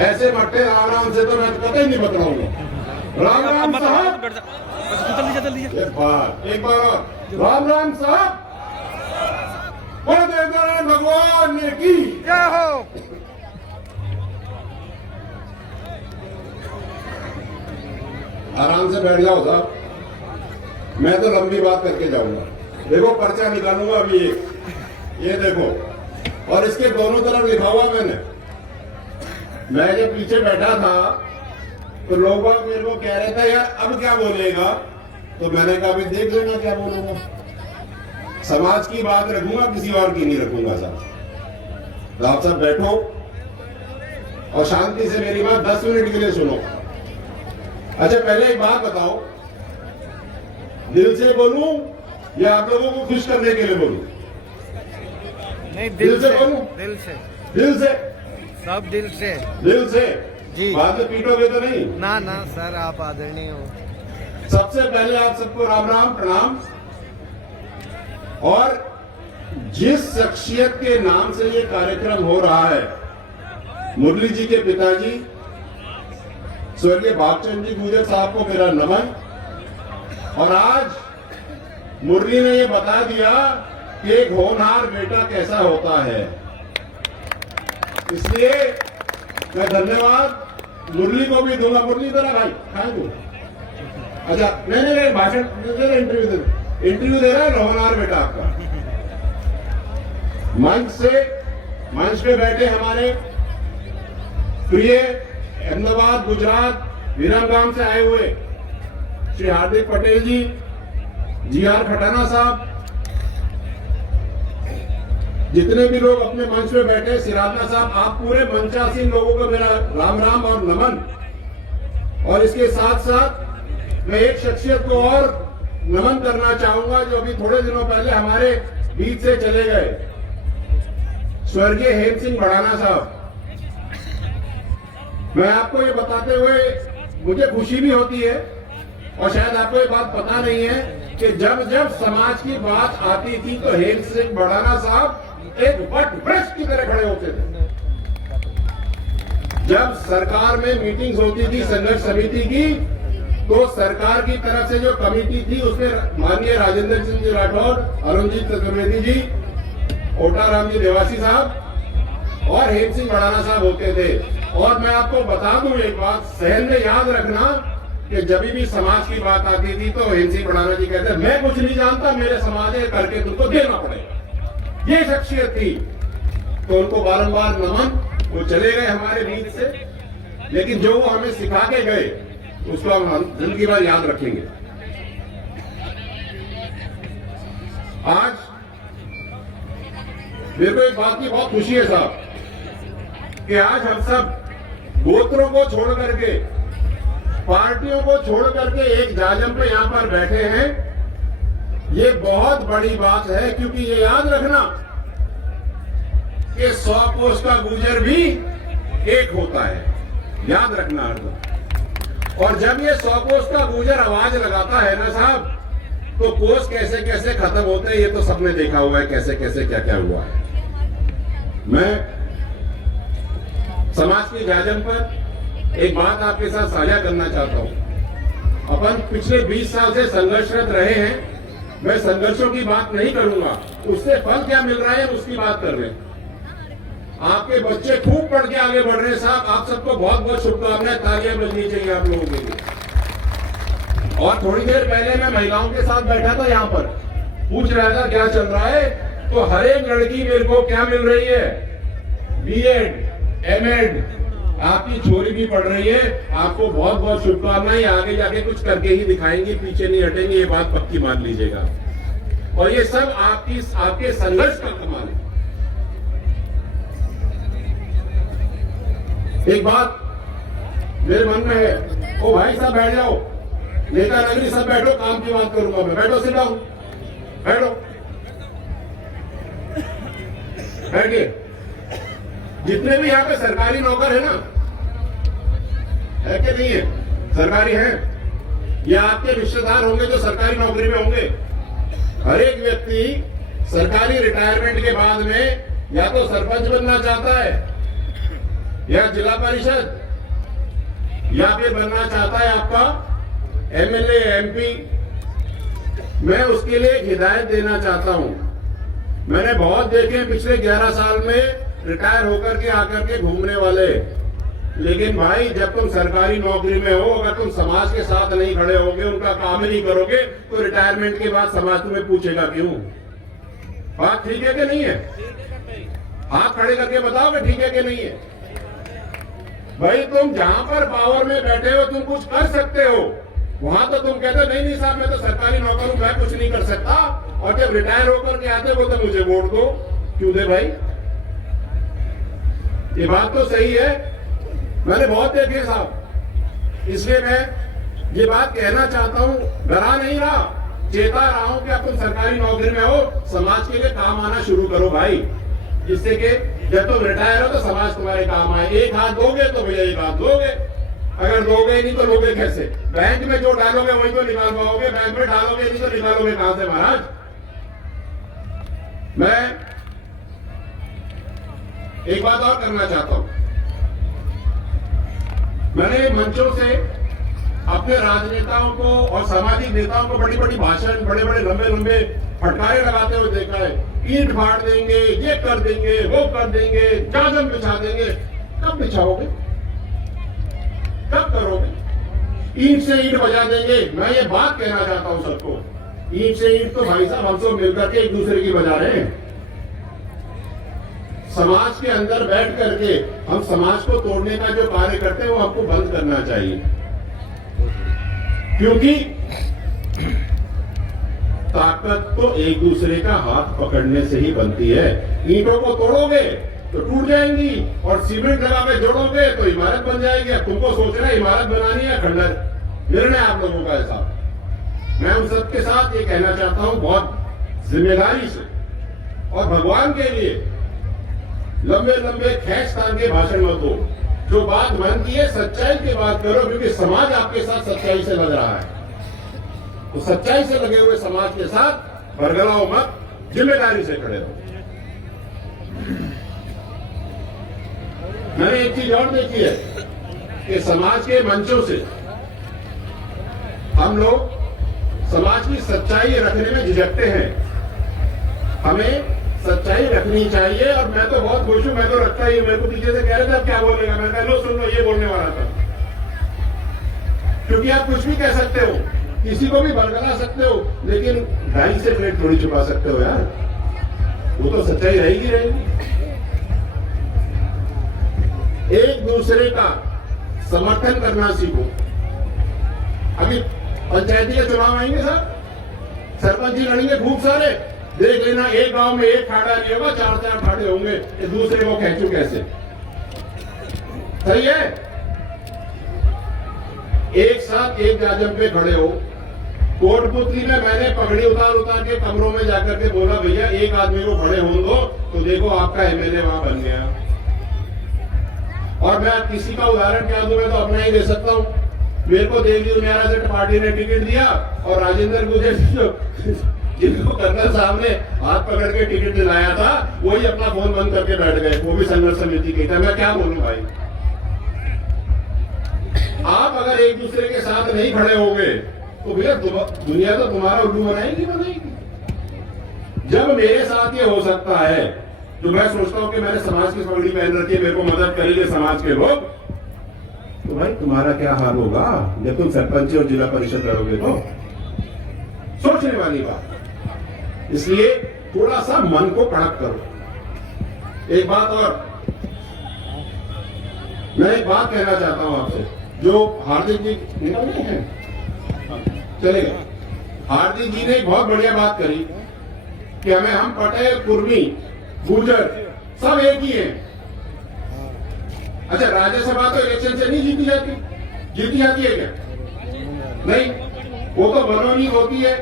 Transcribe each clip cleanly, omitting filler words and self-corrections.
ऐसे मट्टे राम राम से तो मैं कतई नहीं बतलाऊंगा। राम राम साहब, एक बार और राम राम साहब, बोल देवता भगवान ने की जय हो। आराम से बैठ जाओ साहब, मैं तो लंबी बात करके जाऊंगा। देखो पर्चा निकालूंगा अभी एक, ये देखो, और इसके दोनों तरफ लिखा हुआ मैं जब पीछे बैठा था तो लोग मेरे को कह रहे थे यार अब क्या बोलेगा, तो मैंने कहा अभी देख लेना क्या बोलूंगा। समाज की बात रखूंगा, किसी और की नहीं रखूंगा साहब। आप सब बैठो और शांति से मेरी बात 10 मिनट के लिए सुनो। अच्छा पहले एक बात बताओ, दिल से बोलूं या आप लोगों को खुश करने के लिए बोलूं? नहीं, दिल से बोलूं? दिल से, दिल से, सब दिल से, दिल से जी। बाद में पीटोगे तो नहीं ना ना सर, आप आदरणीय हो। सबसे पहले आप सबको राम राम प्रणाम। और जिस शख्सियत के नाम से ये कार्यक्रम हो रहा है, मुरली जी के पिताजी स्वर्गीय भागचंद जी गुर्जर साहब को मेरा नमन। और आज मुरली ने ये बता दिया कि एक होनहार बेटा कैसा होता है, इसलिए मैं धन्यवाद मुरली को भी दूंगा। मुरली तेरा भाई खाए दो। अच्छा नहीं भाषण इंटरव्यू दे रहा है होनहार बेटा आपका। मंच पे बैठे हमारे प्रिय अहमदाबाद गुजरात विरमगाम से आए हुए श्री हार्दिक पटेल जी आर खटाना साहब, जितने भी लोग अपने मंच पे बैठे, सिराजना साहब, आप पूरे मंचासीन लोगों को मेरा राम राम और नमन। और इसके साथ साथ मैं एक शख्सियत को और नमन करना चाहूंगा जो अभी थोड़े दिनों पहले हमारे बीच से चले गए, स्वर्गीय हेम सिंह भड़ाना साहब। मैं आपको ये बताते हुए मुझे खुशी भी होती है, और शायद आपको ये बात पता नहीं है कि जब जब समाज की बात आती थी तो हेम सिंह भड़ाना साहब एक वट वृक्ष की तरह खड़े होते थे। जब सरकार में मीटिंग्स होती थी संघर्ष समिति की, तो सरकार की तरफ से जो कमेटी थी उसमें माननीय राजेंद्र सिंह जी राठौर, अरुणजीत चतुर्वेदी जी, ओटाराम जी देवासी साहब और हेम सिंह भड़ाना साहब होते थे। और मैं आपको बता दूं एक बात, सहन में याद रखना कि जब भी समाज की बात आती थी तो हेम सिंह भड़ाना जी कहते मैं कुछ नहीं जानता, मेरे समाज है करके तुमको देना पड़ेगा। ये शख्सियत थी, तो उनको बारंबार नमन। वो चले गए हमारे बीच से, लेकिन जो वो हमें सिखा के गए उसको हम जिंदगी भर याद रखेंगे। आज मेरे को एक बात की बहुत खुशी है साहब कि आज हम सब गोत्रों को छोड़ करके, पार्टियों को छोड़ करके एक जाजम पे यहां पर बैठे हैं। ये बहुत बड़ी बात है, क्योंकि ये याद रखना कि 100 कोस का गुर्जर भी एक होता है, याद रखना हरदम। और जब ये 100 कोस का गुर्जर आवाज लगाता है ना साहब, तो कोस कैसे कैसे खत्म होते हैं ये तो सबने देखा हुआ है, कैसे कैसे क्या क्या हुआ है। मैं समाज के जाजम पर एक बात आपके साथ साझा करना चाहता हूं। अपन पिछले 20 साल से संघर्षरत रहे हैं। मैं संघर्षों की बात नहीं करूंगा, उससे फल क्या मिल रहा है उसकी बात कर रहे हैं। आपके बच्चे खूब पढ़ के आगे बढ़ रहे हैं साहब, आप सबको बहुत बहुत शुभकामनाएं, तालियां बजनी चाहिए आप लोगों के लिए। और थोड़ी देर पहले मैं महिलाओं के साथ बैठा था, यहां पर पूछ रहा था क्या चल रहा है, तो हर एक लड़की मेरे को क्या मिल रही है, बीएड, एमएड, आपकी छोरी भी पढ़ रही है। आपको बहुत बहुत शुभकामनाएं, आगे जाके कुछ करके ही दिखाएंगे, पीछे नहीं हटेंगे, ये बात पक्की मान लीजिएगा। और ये सब आपके संघर्ष का कमाल है। एक बात मेरे मन में है, ओ भाई साहब बैठ जाओ, नेता नगरी सब बैठो, काम की बात करूंगा मैं। बैठो, सिट डाउन, बैठो, बैठिए। जितने भी यहाँ पे सरकारी नौकर है ना, है कि नहीं है, सरकारी है, या आपके रिश्तेदार होंगे जो सरकारी नौकरी में होंगे। हर एक व्यक्ति सरकारी रिटायरमेंट के बाद में या तो सरपंच बनना चाहता है, या जिला परिषद या फिर बनना चाहता है आपका एमएलए एमपी, मैं उसके लिए एक हिदायत देना चाहता हूं। मैंने बहुत देखे पिछले 11 साल में रिटायर होकर के आकर के घूमने वाले, लेकिन भाई जब तुम सरकारी नौकरी में हो, अगर तुम समाज के साथ नहीं खड़े होगे, उनका काम ही नहीं करोगे, तो रिटायरमेंट के बाद समाज तुम्हें पूछेगा क्यों? बात ठीक है कि नहीं है? हाथ खड़े करके बताओ कि ठीक है कि नहीं है? भाई तुम जहां पर पावर में बैठे हो तुम कुछ कर सकते हो, वहां तो तुम कहते नहीं नहीं साहब मैं तो सरकारी नौकर हूं, मैं कुछ नहीं कर सकता, और जब रिटायर होकर के आते हो तो मुझे वोट दो। क्यों दे भाई? ये बात तो सही है, मैंने बहुत देखे साहब, इसलिए मैं ये बात कहना चाहता हूं, डरा नहीं रहा, चेता रहा हूं कि अब तुम सरकारी नौकरी में हो, समाज के लिए काम आना शुरू करो भाई, जिससे कि जब तुम रिटायर हो तो समाज तुम्हारे काम आए। एक हाथ दोगे तो भैया एक हाथ दोगे, अगर दोगे नहीं तो लोगे कैसे? बैंक में जो डालोगे वही तो निकाल पाओगे, बैंक में डालोगे नहीं तो निकालोगे कहां से महाराज? मैं एक बात और करना चाहता हूं, मैंने मंचों से अपने राजनेताओं को और सामाजिक नेताओं को बड़ी बड़ी भाषण, बड़े बड़े लंबे लंबे फटकारे लगाते हुए देखा है, ईंट फाड़ देंगे, ये कर देंगे, वो कर देंगे, जाजम बिछा देंगे। कब बिछाओगे? कब करोगे? ईंट से ईंट बजा देंगे। मैं ये बात कहना चाहता हूं सबको, ईंट से ईंट तो भाई साहब हम सब मिलकर के एक दूसरे की बजा रहे हैं। समाज के अंदर बैठ करके हम समाज को तोड़ने का जो कार्य करते हैं वो आपको बंद करना चाहिए, क्योंकि ताकत तो एक दूसरे का हाथ पकड़ने से ही बनती है। ईंटों को तोड़ोगे तो टूट जाएंगी, और सीमेंट लगा के जोड़ोगे तो इमारत बन जाएगी। अब तुमको सोचना इमारत बनानी है खंडर, निर्णय आप लोगों का ऐसा। मैं उन सबके साथ ये कहना चाहता हूं बहुत जिम्मेदारी से, और भगवान के लिए लंबे लंबे खींच तान के भाषण मत दो, जो बात मन की है सच्चाई की बात करो, क्योंकि समाज आपके साथ सच्चाई से लग रहा है। तो सच्चाई से लगे हुए समाज के साथ बरगलाओ मत, जिम्मेदारी से खड़े रहो। मैंने एक चीज और देखी है कि समाज के मंचों से हम लोग समाज की सच्चाई रखने में झिझकते हैं। हमें सच्चाई रखनी चाहिए, और मैं तो बहुत खुश हूं, मैं तो रखता ही। मेरे को पीछे से कह रहे थे अब क्या बोलेगा, मैं कह लो सुन लो, ये बोलने वाला था। क्योंकि आप कुछ भी कह सकते हो, किसी को भी बरगला सकते हो, लेकिन ढाई से प्लेट थोड़ी छुपा सकते हो यार, वो तो सच्चाई रहेगी रहेगी। एक दूसरे का समर्थन करना सीखो। अभी पंचायती के चुनाव आएंगे साहब, सरपंच जी लड़ेंगे खूब सारे, देख लेना एक गांव में एक खाड़ा नहीं होगा, 4-4 खाड़े होंगे, एक दूसरे को खेचू कैसे? सही है? एक साथ एक जाजम पे खड़े हो। कोटपुतली में मैंने पगड़ी उतार उतार के कमरों में जाकर के बोला भैया एक आदमी को खड़े होने दो, तो देखो आपका एमएलए वहां बन गया। और मैं किसी का उदाहरण क्या दूं, मैं तो अपना ही दे सकता हूं। मेरे को देवजी उनियारा से पार्टी ने टिकट दिया, और राजेंद्र गुजर जिनको कर्नल साहब ने हाथ पकड़ के टिकट दिलाया था, वही अपना फोन बंद करके बैठ गए, वो भी संघर्ष समिति के थे। मैं क्या बोलूं भाई? आप अगर एक दूसरे के साथ नहीं खड़े होंगे तो भैया दुनिया तो तुम्हारा उल्लू बनाएगी बनाएगी। जब मेरे साथ ये हो सकता है, तो मैं सोचता हूं कि मैंने समाज की पगड़ी पहन रखी है, मेरे को मदद करेंगे समाज के लोग, तो भाई तुम्हारा क्या हाल होगा जब तुम सरपंच और जिला परिषद रहोगे? तो सोचने वाली बात। इसलिए थोड़ा सा मन को कड़क करो। एक बात और, मैं एक बात कहना चाहता हूं आपसे, जो हार्दिक जी निकल गए हैं, चले गए। हार्दिक जी ने एक बहुत बढ़िया बात करी कि हम पटेल, कुर्मी, गुर्जर सब एक ही हैं। अच्छा, राज्यसभा तो इलेक्शन से नहीं जीती जाती? जीती जाती है क्या? नहीं, वो तो मनोनीत होती है।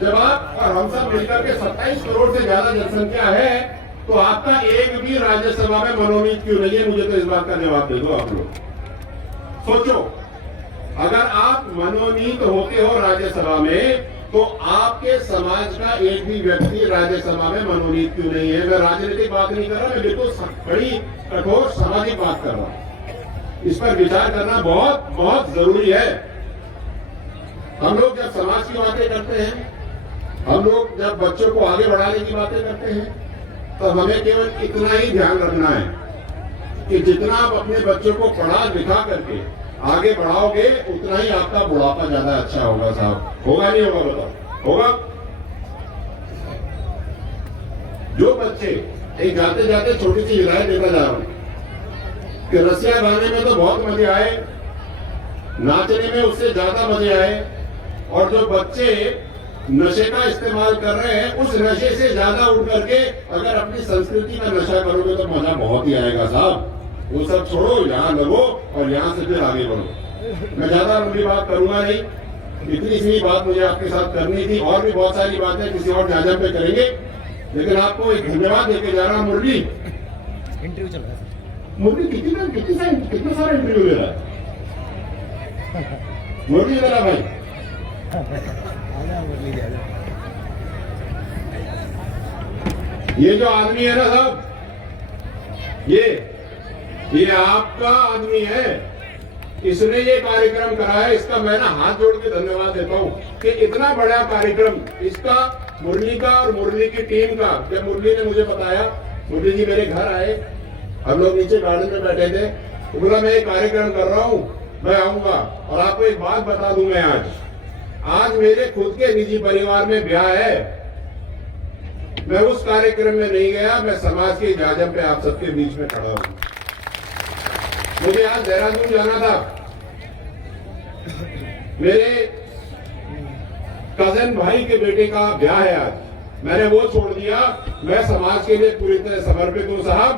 जब आप और हम सब मिलकर के 27 करोड़ से ज्यादा जनसंख्या है, तो आपका एक भी राज्यसभा में मनोनीत क्यों नहीं है? मुझे तो इस बात का जवाब दे दो आप लोग। सोचो, अगर आप मनोनीत होते हो राज्यसभा में, तो आपके समाज का एक भी व्यक्ति राज्यसभा में मनोनीत क्यों नहीं है? मैं राजनीतिक बात नहीं कर रहा, मैं बिल्कुल बड़ी कठोर सामाजिक बात कर रहा हूं। इस पर विचार करना बहुत बहुत जरूरी है। हम लोग जब समाज की बातें करते हैं, हम लोग जब बच्चों को आगे बढ़ाने की बातें करते हैं, तो हमें केवल इतना ही ध्यान रखना है कि जितना आप अपने बच्चों को पढ़ा लिखा करके आगे बढ़ाओगे, उतना ही आपका बुढ़ापा ज्यादा अच्छा होगा। साहब, होगा नहीं होगा? बताओ, होगा? जो बच्चे, एक जाते जाते छोटी सी हिदायत देता जा रहा हूं कि रसिया गाने में तो बहुत मजे आए, नाचने में उससे ज्यादा मजे आए, और जो बच्चे नशे का इस्तेमाल कर रहे हैं, उस नशे से ज्यादा उठ करके अगर अपनी संस्कृति का नशा करोगे तो मजा बहुत ही आएगा। साहब, वो सब छोड़ो, यहाँ लगो और यहाँ से फिर आगे बढ़ो। मैं ज्यादा लंबी बात करूंगा नहीं, इतनी सी बात मुझे आपके साथ करनी थी। और भी बहुत सारी बातें किसी और जायजा पे करेंगे, लेकिन आपको एक धन्यवाद देके जा रहा हूँ। मुरली इंटरव्यू चल रहा है। मुरली कितना सारा इंटरव्यू ले रहा है? मुरली जरा भाई, ये जो आदमी है ना साहब, ये आपका आदमी है। इसने ये कार्यक्रम कराया, इसका मैं ना हाथ जोड़ के धन्यवाद देता हूँ कि इतना बड़ा कार्यक्रम इसका, मुरली का और मुरली की टीम का। जब मुरली ने मुझे बताया, मुरली जी मेरे घर आए, हम लोग नीचे गार्डन में बैठे थे, तो बोला मैं एक कार्यक्रम कर रहा हूँ, मैं आऊंगा। और आपको एक बात बता दूं, मैं आज मेरे खुद के निजी परिवार में ब्याह है, मैं उस कार्यक्रम में नहीं गया, मैं समाज के जाजम पे आप सबके बीच में खड़ा हूं। मुझे आज देहरादून जाना था, मेरे कजन भाई के बेटे का ब्याह है आज, मैंने वो छोड़ दिया। मैं समाज के लिए पूरी तरह समर्पित हूं। साहब,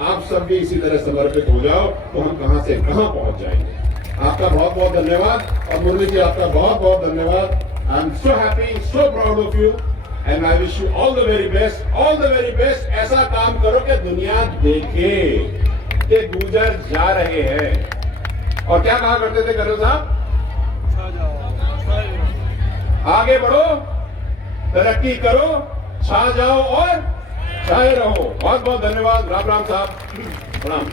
आप सब भी इसी तरह समर्पित हो जाओ तो हम कहां से कहां पहुंच जाएंगे। आपका बहुत बहुत धन्यवाद, और मुरली जी आपका बहुत बहुत धन्यवाद। I am so happy, so proud of you, and I wish you all the very best, all the very best. ऐसा काम करो कि दुनिया देखे कि गुजर जा रहे हैं। और क्या कहा करते थे करो साहब? आगे बढ़ो, तरक्की करो, छा जाओ और छाए रहो। बहुत बहुत धन्यवाद। राम राम साहब, प्रणाम।